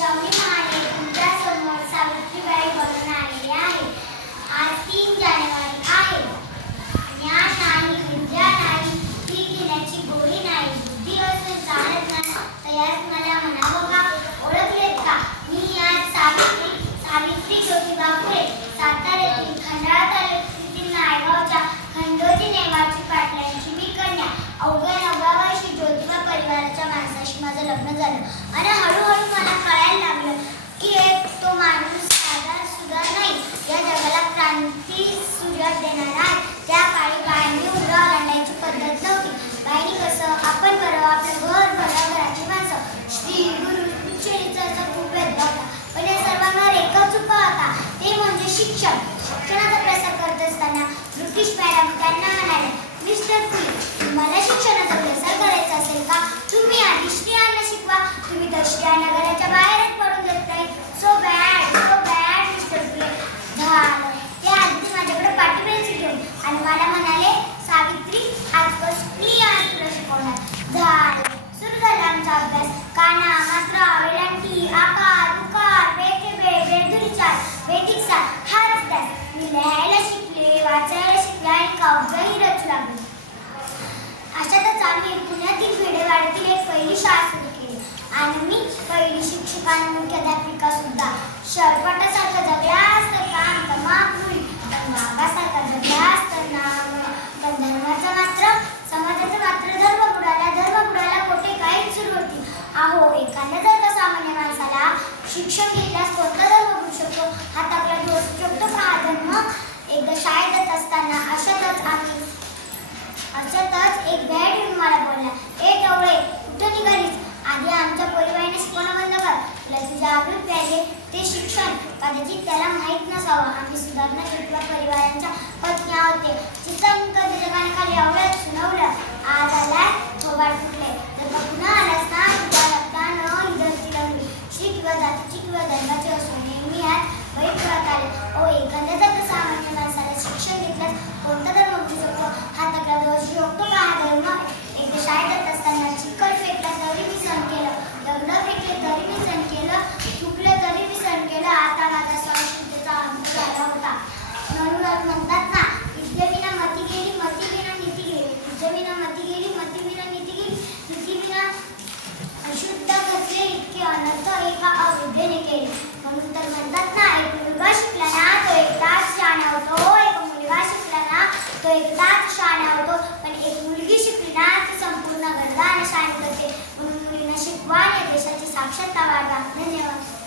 लक्ष्मी माने तुमच्यासमोर सावित्रीबाई बनून आलेली आहे आज तीन जानेवारी आहे ज्ञान नाही विद्या नाही ती घेण्याची गोळी नाही बुद्धी असून चालत नाही तयार मला म्हणावं का ओळखलेत का मी आज सावित्री सावित्री ज्योतिबा फुले साताऱ्यातील खंडाळा तालुक्यातील नायगावच्या खंडोजी नेवाची पाटलांची मी कन्या अवघ्या नवव्या वर्षी ज्योतिबा परिवाराच्या माणसाशी माझं लग्न झालं. आणि हळू मला कळायला लागलं की एक तो माणूस साधा सुद्धा नाही या जगाला क्रांती सुरुवात देणारा आहे. त्या काळी बायांनी उडा ओलांडायची पद्धत नव्हती. बाईनी कसं आपण करावं? आपलं घर भरा घराची माणसं. श्री गुरु शिक्षणाचा खूप भेदभाव होता. पण या सर्वांवर एकच उपाय होता. ते म्हणजे शिक्षण. शिक्षणाचा प्रसार करत असताना ब्रिटिश मॅडम त्यांना म्हणाले मिस्टर फुले तुम्हाला शिक्षणाचा प्रसार करायचा असेल का? तुम्ही आधी स्त्रियांना शिकवा. तुम्ही तर स्त्रियांना घराच्या बाहेरच पडून देत नाही so bad so bad mister Phule झालं ते आधी माझ्याकडे पाठी पेन्सिल घेऊन आणि मला म्हणाले सावित्री आजपासून मी आज तुला शिकवणार झालं सुरू झाला आमचा अभ्यास काना मात्रा वेलांटी आकार उकार बेटे बे बेदुरी चार बेटिक सार हाच त्यास मी लिहायला शिकले वाचायला शिकले आणि काव्यही रचू लागले अशातच आम्ही पुण्यातील खेडेवाड्यातील एक पहिली शाळा सुरू केली आणि मी पहिली शिक्षिका आणि मुख्याध्यापिका सुद्धा. शरपटासारखं जगल्या असतं काम तमाकुळी पण बाबासारखा जगल्या असतं ना पण धर्माचं मात्र समाजाचं मात्र धर्म बुडाला धर्म बुडाला कोठे काहीच सुरू होती अहो एखाद्या जर सामान्य माणसाला शिक्षण घेतल्यास कोणता धर्म बुडू शकतो? हात आपला दोष शकतो जागरूक तुझे ते शिक्षण कदाचित त्याला माहीत नसावं. आम्ही सुधारणा घेतल्या. परिवारांच्या पत्नी होते. चिंतन कधी जगाने एवढ्यात सुनावलं. आज आलाय थोबाड फुटले तर मग पुन्हा आलास ना तुझ्या रक्तानं ही धरती रंगली श्री किंवा जातीची किंवा धर्माची असो नेहमी यात वाईट करत आले ओ एखाद्या जर सामान्य माणसाला शिक्षण घेतल्यास कोणता धर्म म्हणू शकतो हा तक्रार दोष योग्य का हा धर्म एकदा शाळेत जात असताना चिखल फेकला तरी मी सण केलं दगड फेकले तरी मी सण केलं चुकलं तरी मी सण केलं आता माझा संस्कृतीचा अंत झाला होता म्हणूनच म्हणतात ना विद्येविना मती गेली मती विना नीती गेली विद्येविना मती गेली मती विना नीती गेली नीती विना अशुद्ध घातले इतके अनर्थ एका अविद्येने केले म्हणून तर म्हणतात ना एक मुलगा शिकला ना तो एक तास शहाणा होतो एक मुलगा शिकला ना तो एक तास शहाणा होतो. पण एक मुलगी शिकली ना ती संपूर्ण गरजा आणि शाणी करते म्हणून मुलींना शिकवा आणि देशाची साक्षरता वाढवा. धन्यवाद.